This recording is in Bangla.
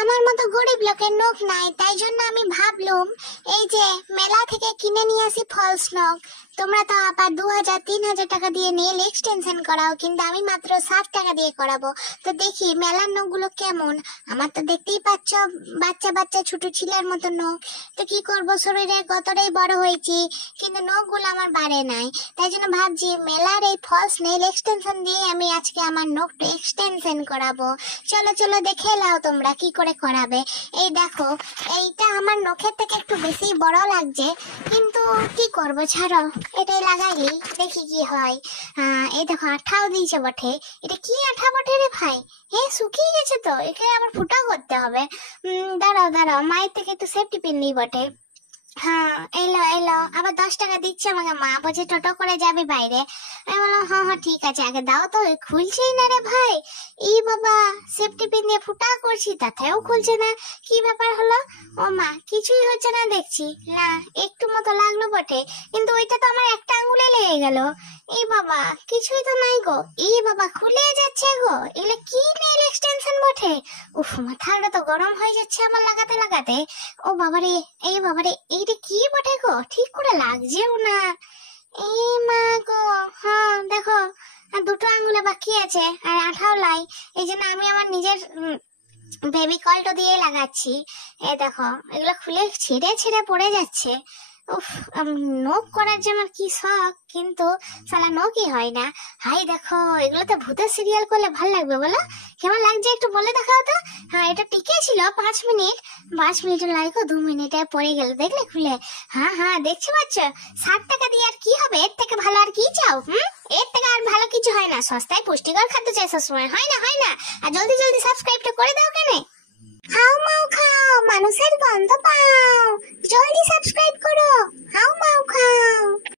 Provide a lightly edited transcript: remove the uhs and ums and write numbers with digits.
আমার মতো গরিব লোকের নখ নাই, তাই জন্য আমি ভাবলুম এই যে মেলা থেকে কিনে নিয়ে আসি ফলস নখ। তোমরা তো আবার 2000-3000 টাকা দিয়ে নেল এক্সটেনশন করাও, কিন্তু আমি মাত্র 60 টাকা দিয়ে করাবো। তো দেখি মেলার নখগুলো কেমন। আমার তো দেখতেই পাচ্ছ বাচ্চা বাচ্চা ছোট ছেলের মতো নখ। তো কি করব, শরীরে কতটাই বড় হয়েছি কিন্তু নখগুলো আমার বাড়ে নাই। তাই জন্য ভাবছি মেলার এই ফলস নেল এক্সটেনশন দিয়ে আমি আজকে আমার নখটা এক্সটেনশন করাবো। চলো চলো দেখে নাও তোমরা কি করে করাবে। এই দেখো, এইটা আমার নখের থেকে একটু বেশি বড় লাগছে, কিন্তু কি করব, ছাড়ো, এটাই লাগাইলি দেখি কি হয়। এই দেখো আঠাও দিয়েছে বটে। এটা কি আঠা বটে রে ভাই? শুকিয়ে গেছে তো, একে আবার ফুটাও করতে হবে। দাঁড়াও দাঁড়াও, মায়ের থেকে একটু সেফটি পিন নিই বটে। হ্যাঁ এলো এলো, আবার 10 টাকা দিচ্ছে আমাকে। মা বলছে টোটো করে যাবে বাইরে। আমি বললাম হ্যাঁ হ্যাঁ ঠিক আছে, আগে দাও তো। খুলছেই না রে ভাই। ই বাবা, সেফটি পিন দিয়ে ফুটা করছি তাতেও খুলছে না। কি ব্যাপার হলো? ও মা, কিছুই হচ্ছে না দেখছি। না, একটু মতো লাগলো বটে, কিন্তু ওইটা তো আমার একটা আঙুলে লেগে গেল। এই বাবা, কিছুই তো নাই গো। এই বাবা, খুলে যাচ্ছে গো। এগুলো কি নেল এক্সটেনশন বটে? উফ, মাথাটা তো গরম হয়ে যাচ্ছে আমার লাগাতে লাগাতে। ও বাবারে, এই বাবারে, এইটা কি বটে গো? ঠিক করে লাগছেও না। এই মা গো, হ্যাঁ দেখো, আর দুটো আঙ্গুলে বাকি আছে আর আঠাও লাই। এই জন্য আমি আমার নিজের বেবি কলটা দিয়ে লাগাচ্ছি। এই দেখো, এগুলো খুলে ছিঁড়ে ছিঁড়ে পড়ে যাচ্ছে। উফ, নখ করার যে আমার কি শখ, কিন্তু সালা নখই হয় না। হাই দেখো, এগুলো তো ভূতের সিরিয়াল করলে ভাল লাগবে বলো? কেমন লাগছে একটু বলে দেখাও তো। হ্যাঁ, এটা টিকে ছিল 5 মিনিট। 5 মিনিটের লাগো, 2 মিনিটে পড়ে গেল, দেখলে খুলে? হ্যাঁ হ্যাঁ, দেখছি পাচ্ছ। 60 টাকা দিয়ে আর কি হবে? এর থেকে ভালো আর কি চাও? এর থেকে আর ভালো কিছু হয় না। সস্তায় পুষ্টিকর খাদ্য চাই সবসময়, হয় না হয় না? আর জলদি জলদি সাবস্ক্রাইবটা করে দাও কেন? খাও মাও খাও, মানুষের গন্ধ পাও।